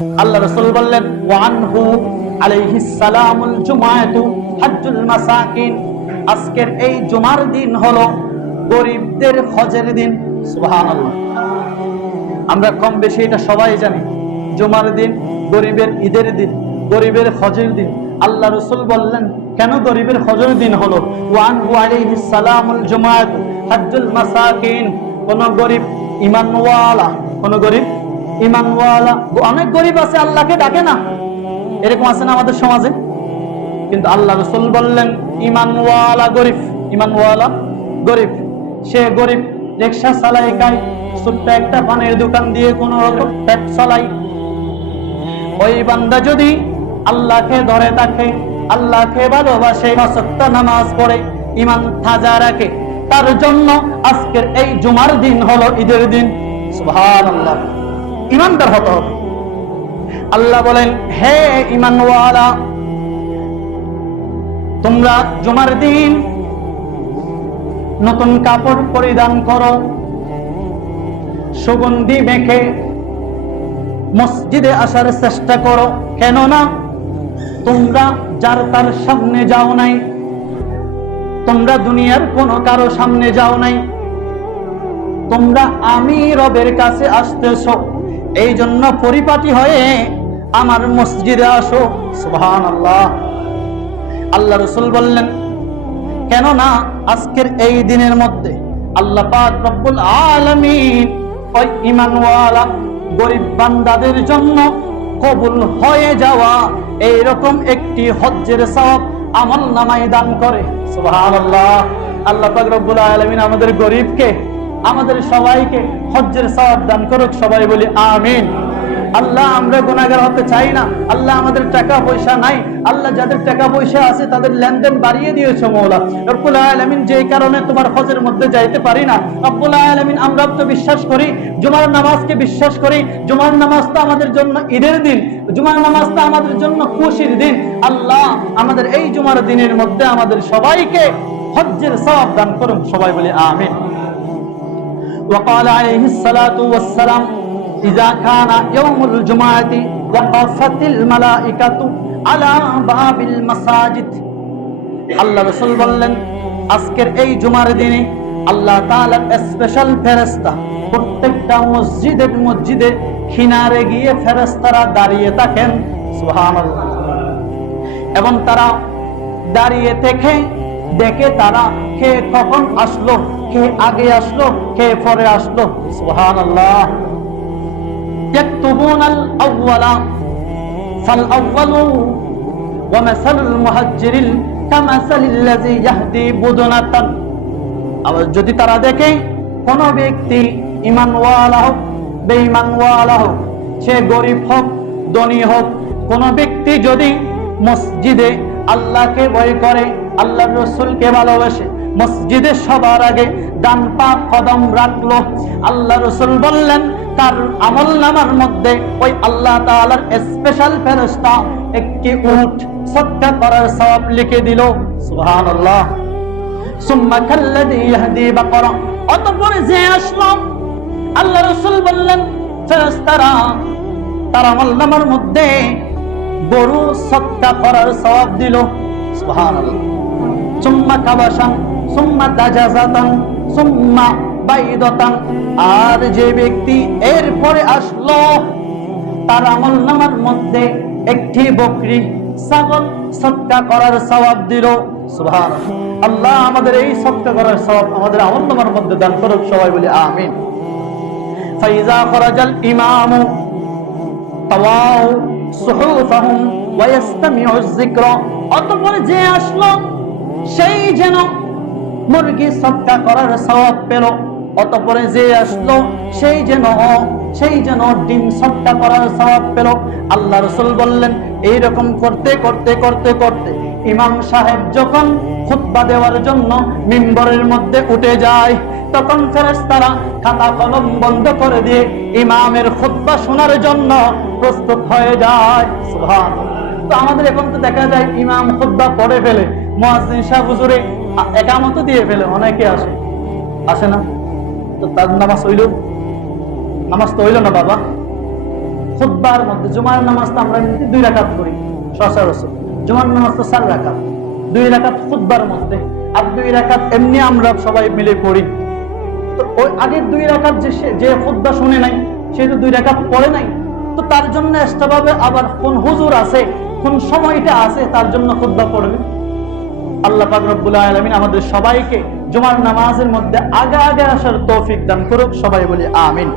আল্লাহ রাসূল বললেন ওয়া আনহু আলাইহিস সালামুল জুমাআতু হজ্জুল মাসাকিন, আজকের এই জুমার দিন হলো গরিবদের হজের দিন। সুবহানাল্লাহ। আমরা কম বেশি এটা সবাই জানি, জুমার দিন গরিবের ঈদের দিন, গরিবের হজের দিন। আল্লাহ রাসূল বললেন কেন গরিবের হজের দিন হলো? ওয়া আনহু আলাইহিস সালামুল জুমাআতু হজ্জুল মাসাকিন, কোন গরিব ঈমানওয়ালা, কোন গরিব ঈমানওয়ালা, অনেক গরিব আছে আল্লাহকে ডাকে না, এরকম আছে না আমাদের সমাজে? কিন্তু আল্লাহ রাসূল বললেন ঈমানওয়ালা গরিব, ঈমানওয়ালা গরিব। সে গরিব রিকশা চালায়, খায়, ছোট্ট একটা পানের দোকান দিয়ে কোন রকম পেট চালায়। ওই বান্দা যদি আল্লাহকে ধরে থাকে, আল্লাহকে ভালোবাসে, পাঁচ ওয়াক্ত নামাজ পড়ে, ঈমান তাজা রাখে, তার জন্য আজকের এই জুমার দিন হলো ঈদের দিন। সুবহানাল্লাহ। ঈমানদার হতে হবে। আল্লাহ বলেন হে ঈমানওয়ালা, তোমরা জুমার দিন নতুন কাপড় পরিধান করো, সুগন্ধি মেখে মসজিদে আসার চেষ্টা করো। কেননা তোমরা যার তার সামনে যাও নাই, তোমরা দুনিয়ার কোন কারো সামনে যাও নাই, তোমরা আমি রবের কাছে আসতেছো, এই জন্য পরিপাটি হয়ে আমার মসজিদে আসো। সুবহানাল্লাহ। আল্লাহ রাসূল বললেন কেননা আজকের এই দিনের মধ্যে আল্লাহ পাক রব্বুল আলামিন ওই ঈমানওয়ালা গরিব বান্দাদের জন্য কবুল হয়ে যাওয়া এইরকম একটি হজ্জের সওয়াব আমলনামায় দান করে। সুবহানাল্লাহ। আল্লাহ পাক রব্বুল আলামিন আমাদের গরিবকে, আমাদের সবাইকে হজ্জের সওয়াব দান করুক। সবাই বলি আমিন। আল্লাহ আমরা গুনাহগার হতে চাই না। আল্লাহ আমাদের টাকা পয়সা নাই, আল্লাহ যাদের টাকা পয়সা আছে তাদের লেনদেন বাড়িয়ে দিয়েছো মওলা রব্বুল আলামিন। যেই কারণে তোমার হজের মধ্যে যাইতে পারি না রব্বুল আলামিন, আমরা তো বিশ্বাস করি, জুমার নামাজকে বিশ্বাস করি, জুমার নামাজ তো আমাদের জন্য ঈদের দিন, জুমার নামাজ তো আমাদের জন্য খুশির দিন। আল্লাহ আমাদের এই জুমার দিনের মধ্যে আমাদের সবাইকে হজ্জের সওয়াব দান করুন। সবাই বলি আমিন। وقال عليه الصلاة والسلام إذا كان يوم الجمعة وقفت الملائكة على باب المساجد। আল্লাহ রাসূল বললেন আজকের এই জুমার দিনে আল্লাহ তাআলার স্পেশাল ফেরেশতা প্রত্যেকটা মসজিদে কিনারে গিয়ে ফেরেশতারা দাঁড়িয়ে থাকেন। সুবহানাল্লাহ। এবং তারা দাঁড়িয়ে থেকে দেখে তারা কে কখন আসলো, কে আগে আসলো, কে পরে আসলো। সুবহানাল্লাহ। ইয়াকতুবুনাল আউওয়ালা ফাল আউওয়ালু ওয়া মাসালুল মুহাজ্জিরিল কামাসালিল্লাযী ইয়াহদি বুদনাতান। আবার যদি তারা দেখে কোন ব্যক্তি ঈমানওয়ালা হোক বেঈমানওয়ালা হোক, সে গরিব হোক ধনী হোক, কোন ব্যক্তি যদি মসজিদে আল্লাহকে ভয় করে, আল্লাহর রাসূলকে ভালোবাসে, মসজিদে সবার আগে ডান পা কদম রাখলো, আল্লাহ রাসূল বললেন তার আমলনামার মধ্যে ওই আল্লাহ তাআলার স্পেশাল ফেরেশতা একটি উট সদকা করার সওয়াব লিখে দিল। সুবহানাল্লাহ। সুম্মা কাল্লাযী ইয়াহদি বাকরা, অতঃপর যে আসলো আল্লাহ রাসূল বললেন ফেরেশতারা তার আমলনামার মধ্যে গরু সদকা করার সওয়াব দিল। সুবহানাল্লাহ। সুম্মা কাবাশান সুম্মা দাজাজাতান সুম্মা বাইদাতান, আর যে ব্যক্তি এরপরে আসলো তার আমলনামার মধ্যে একটি বকরি ছাগল সদকা করার সওয়াব দিল। সুবহানাল্লাহ। আল্লাহ আমাদের এই সদকা করার সওয়াব আমাদের আমলনামার মধ্যে দান করুক। সবাই বলি আমিন। ফাইজা খরাজাল ইমামু তাওয়াউ সুহুফাহুম ওয়া ইয়াসতামিউয যিকরা, অতঃপর যে আসলো সেই যেন মুরগি সদকা করার সওয়াব পেল, অতঃপর যে আসলো সেই যেন ডিম সদকা করার সওয়াব পেল। আল্লাহ রাসূল বললেন এইরকম করতে করতে করতে করতে ইমাম সাহেব যখন খুতবা দেওয়ার জন্য মিম্বরের মধ্যে উঠে যায়, তখন ফেরেশতারা খাতা কলম বন্ধ করে দিয়ে ইমামের খুতবা শোনার জন্য প্রস্তুত হয়ে যায়। সুবহানাল্লাহ। তো আমাদের এখন তো দেখা যায় ইমাম খুতবা পড়ে ফেলে, মুয়াজ্জিন সাহেব হুজুরে ইকামত দিয়ে ফেলে, অনেকে আসে না, তো তার নামাজ হইল? নামাজ তো হইল না বাবা। খুতবার মধ্যে জুমার নামাজ তো আমরা এমনিতে 2 রাকাত করি সচরাচর, জুমার নামাজ তো 4 রাকাত, 2 রাকাত খুতবার মধ্যে আর 2 রাকাত এমনি আমরা সবাই মিলে পড়ি। তো ওই আগের 2 রাকাত যে খুতবা শুনে নাই সে তো 2 রাকাত পড়ে নাই, তো তার জন্য এক্সট্রা ভাবে আবার কোন হুজুর আছে, কোন সময়টা আছে তার জন্য খুতবা পড়বে। আল্লাহ পাক রব্বুল আলামিন আমাদের সবাইকে জুমার নামাজের মধ্যে আগে আগে আসার তৌফিক দান করুক, সবাই বলি আমিন।